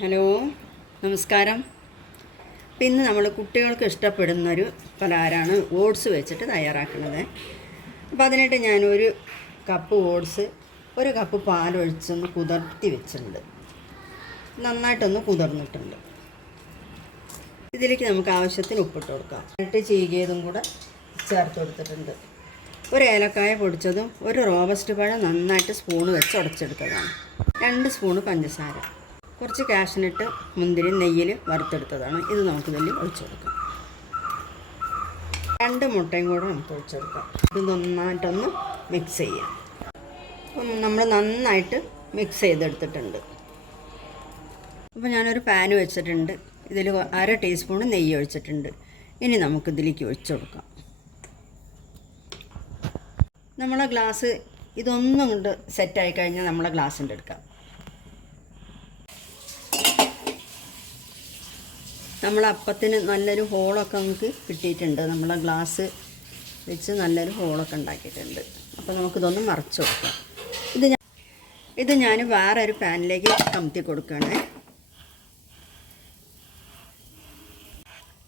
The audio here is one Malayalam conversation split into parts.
ഹലോ നമസ്കാരം. അപ്പം ഇന്ന് നമ്മൾ കുട്ടികൾക്ക് ഇഷ്ടപ്പെടുന്നൊരു പലഹാരമാണ് ഓട്സ് വെച്ചിട്ട് തയ്യാറാക്കുന്നത് അപ്പോൾ അതിനായിട്ട് ഞാനൊരു കപ്പ് ഓട്സ് ഒരു കപ്പ് പാലൊഴിച്ചൊന്ന് കുതിർത്തി വെച്ചിട്ടുണ്ട്. നന്നായിട്ടൊന്ന് കുതിർന്നിട്ടുണ്ട്. ഇതിലേക്ക് നമുക്ക് ആവശ്യത്തിന് ഉപ്പിട്ട് കൊടുക്കാം. എന്നിട്ട് ചീകിയതും കൂടെ ചേർത്ത് കൊടുത്തിട്ടുണ്ട്. ഒരു ഏലക്കായ പൊടിച്ചതും ഒരു റോബസ്റ്റ് പഴം നന്നായിട്ട് സ്പൂണ് വെച്ച് ഉടച്ചെടുത്തതാണ്. രണ്ട് സ്പൂണ് പഞ്ചസാര. കുറച്ച് കാഷ്നട്ട് മുന്തിരി നെയ്യിൽ വറുത്തെടുത്തതാണ്. ഇത് നമുക്ക് ഇതിൽ ഒഴിച്ചു കൊടുക്കാം രണ്ട് മുട്ടയും കൂടെ നമുക്ക് ഒഴിച്ചു കൊടുക്കാം ഇത് നന്നായിട്ടൊന്ന് മിക്സ് ചെയ്യാം. നമ്മൾ നന്നായിട്ട് മിക്സ് ചെയ്തെടുത്തിട്ടുണ്ട്. അപ്പോൾ ഞാനൊരു പാൻ വെച്ചിട്ടുണ്ട്. ഇതിൽ അര ടീസ്പൂൺ നെയ്യ് ഒഴിച്ചിട്ടുണ്ട്. ഇനി നമുക്ക് ഇതിലേക്ക് ഒഴിച്ചു കൊടുക്കാം. നമ്മളെ ഗ്ലാസ് ഇതൊന്നും കൊണ്ട് സെറ്റായി കഴിഞ്ഞാൽ നമ്മളെ ഗ്ലാസ്സിന്റെ എടുക്കാം. നമ്മളെ അപ്പത്തിന് നല്ലൊരു ഹോളൊക്കെ നമുക്ക് കിട്ടിയിട്ടുണ്ട്. നമ്മളെ ഗ്ലാസ് വെച്ച് നല്ലൊരു ഹോളൊക്കെ ഉണ്ടാക്കിയിട്ടുണ്ട്. അപ്പോൾ നമുക്കിതൊന്ന് മറച്ച് കൊടുക്കാം ഇത് ഞാൻ ഇത് ഞാൻ വേറെ ഒരു പാനിലേക്ക് കമത്തി കൊടുക്കുകയാണ്.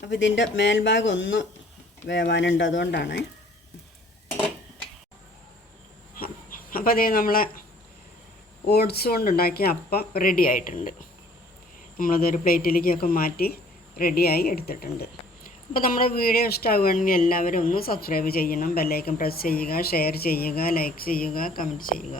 അപ്പോൾ ഇതിന്റെ മേൽഭാഗം ഒന്ന് വേവാനുണ്ട് അതുകൊണ്ടാണ്. അപ്പോൾ അതേ നമ്മളെ ഓട്സ് കൊണ്ടുണ്ടാക്കിയ അപ്പം റെഡി ആയിട്ടുണ്ട്. നമ്മളതൊരു പ്ലേറ്റിലേക്കൊക്കെ മാറ്റി റെഡിയായി എടുത്തിട്ടുണ്ട്. അപ്പോൾ നമ്മുടെ വീഡിയോ ഇഷ്ടമാവുകയാണെങ്കിൽ എല്ലാവരും ഒന്ന് സബ്സ്ക്രൈബ് ചെയ്യണം. ബെല്ലൈക്കൺ പ്രസ് ചെയ്യുക ഷെയർ ചെയ്യുക ലൈക്ക് ചെയ്യുക കമന്റ് ചെയ്യുക.